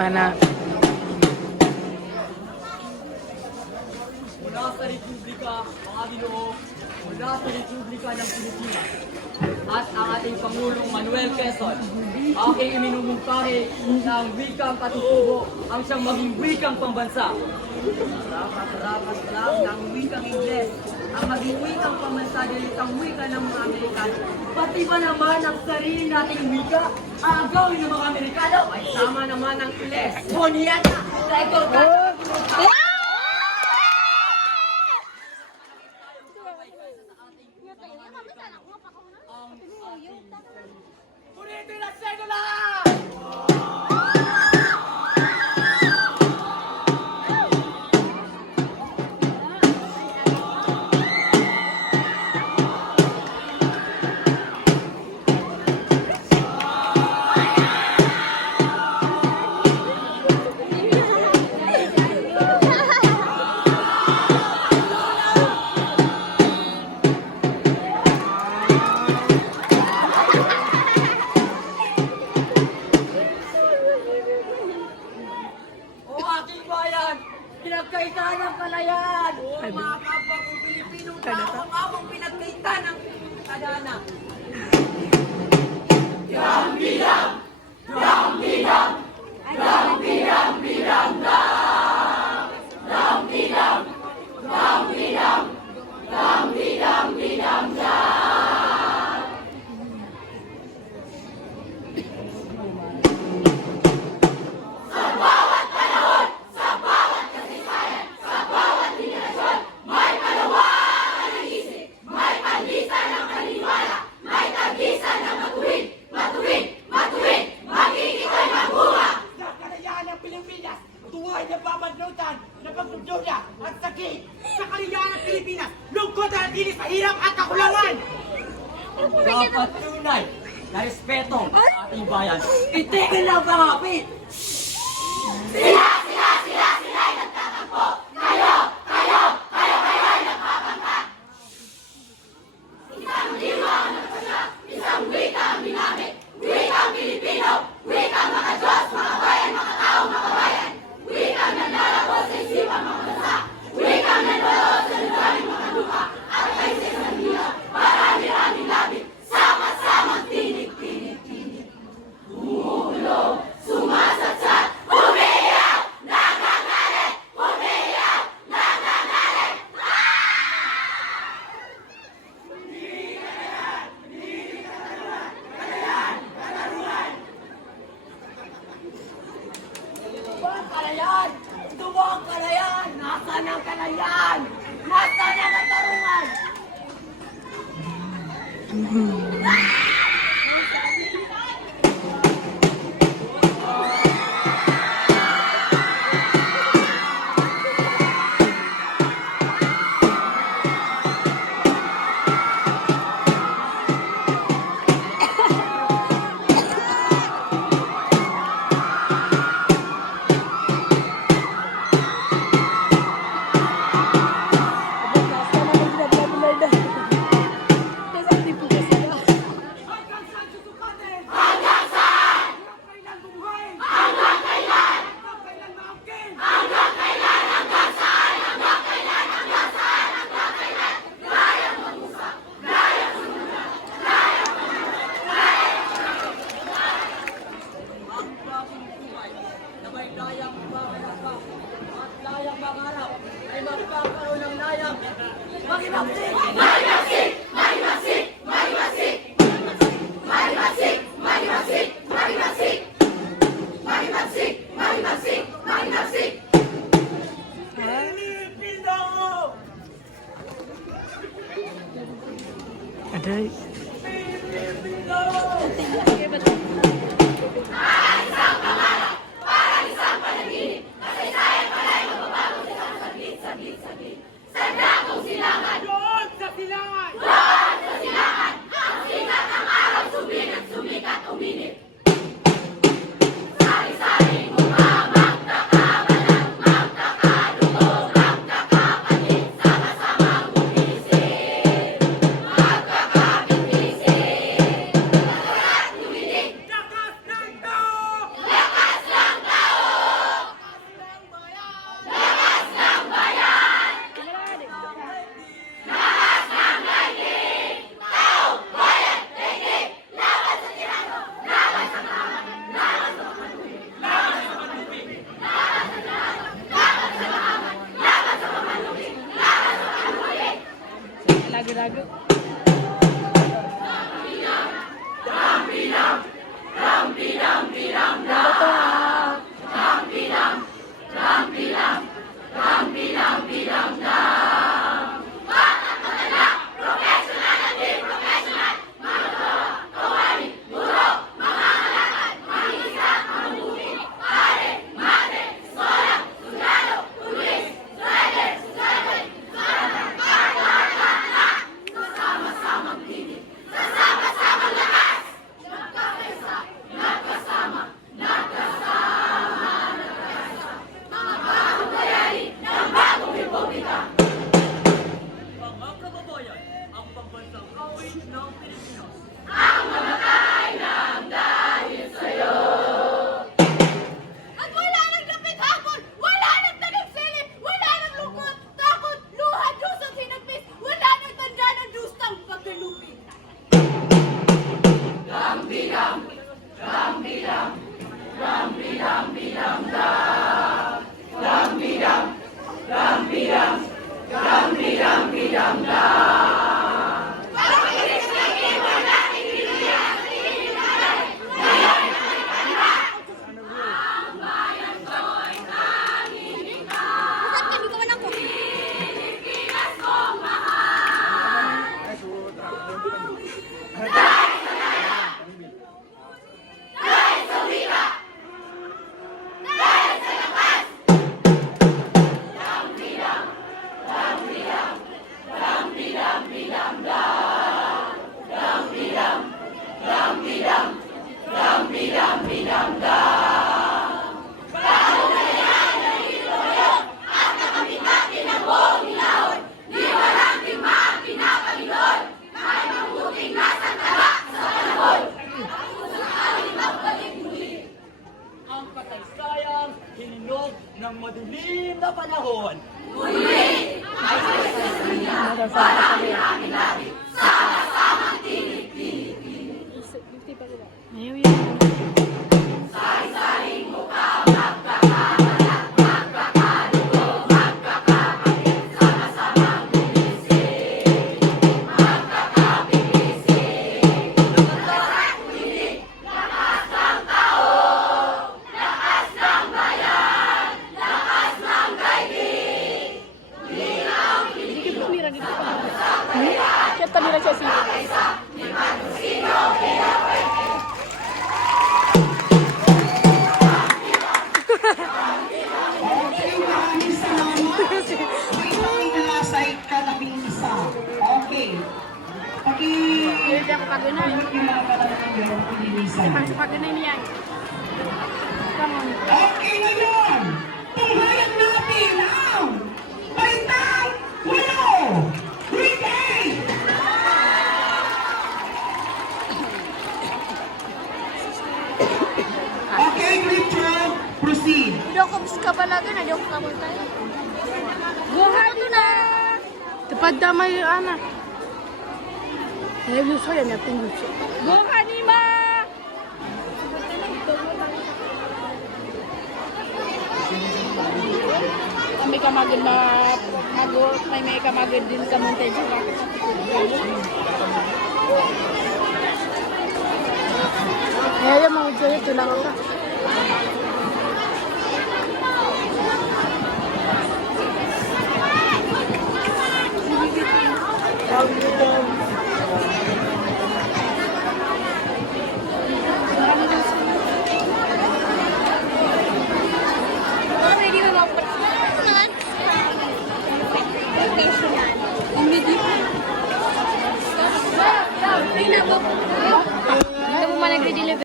Mana? Mula sa Republika, mga Ginoo, mula sa Republika ng Pilipinas, at ang ating Pangulong Manuel Quezon, aking iminumungkahi ng wikang katutubo ang siyang maging wikang pambansa. Rapat lang ng wikang Ingles, ang maging wikang pambansa dahil ang wika ng mga Amerikano. Pati ba naman ang sarili nating wika, agawin ng mga Amerikano ay sama naman ang Ingles. Boniana! Dahil ko Puritin ang sedula! Pinagkaitan ng kalayaan! O mga kapwa kong Pilipinong tao, among pinagkaitan ng kadana! Dam-bidam! Dam-bidam! Dam-bidam! Bidam! Dam-bidam! Dam-bidam! Dam-bidam! Bidam! At sakit sa kaliyaan ng Pilipinas, lungkot at dilis sa hirap at kakulangan. Dapat tunay na respeto sa ating bayan. Itigil lang pangapit! Sila ay nagtatampo! Kayo ay nagpapangkat! Isang diwa ang nagpasya, isang wika ang binamit, wikang Pilipino, wikang mga Diyos, mga bayan, mga tao, mga bayan, wikang nanlalako sa isipan mga bansa, wikang nanlalako sa lugaring mga lupa, at ay sa isang dila, marami-raming labit, sama-samang tinig-tinig-tinig. Umuulo, sumasatsat, umiiyak, nagagalit, umiiyak, nagagalit! Ang kalayaan! Ito mo ang kalayaan! Nasaan ang kalayaan? Nasaan ang katarungan? Ginago. Mga kababayan, ang pambansang awit ng Pilipinas. At wala nang lapit hapon, wala nang tagagsilip, wala nang lungkot, takot, luha, dusang sinagpis, wala nang tanda ng dustang pagkalupin. Ba't kami gawan ako? Ang kataysayang hininog ng madilim na panahon. Ayaw yan. Sige, tumira dito. Kaya tumira siya siya. Okay, maraming salamat. May pakinasay ka labing isa. Okay. Hindi ako pagunay. Yung mga kalabang yung pinilisan. Pasok pagunay niya. Come on. Okay ngayon, tunghayan natin ang Baitang Walo! Weekday! Okay, Richard, proceed. Hindi ako ka pala doon. Hindi ako kamuntay. Buhay na! Tepad damay yung anak. Ayaw yung soya niya. Tingin siya. Buhay ni ma! Kami kamagod na magot. May kamagod din kamuntay siya. Ayaw mga dyan. Ito lang ako.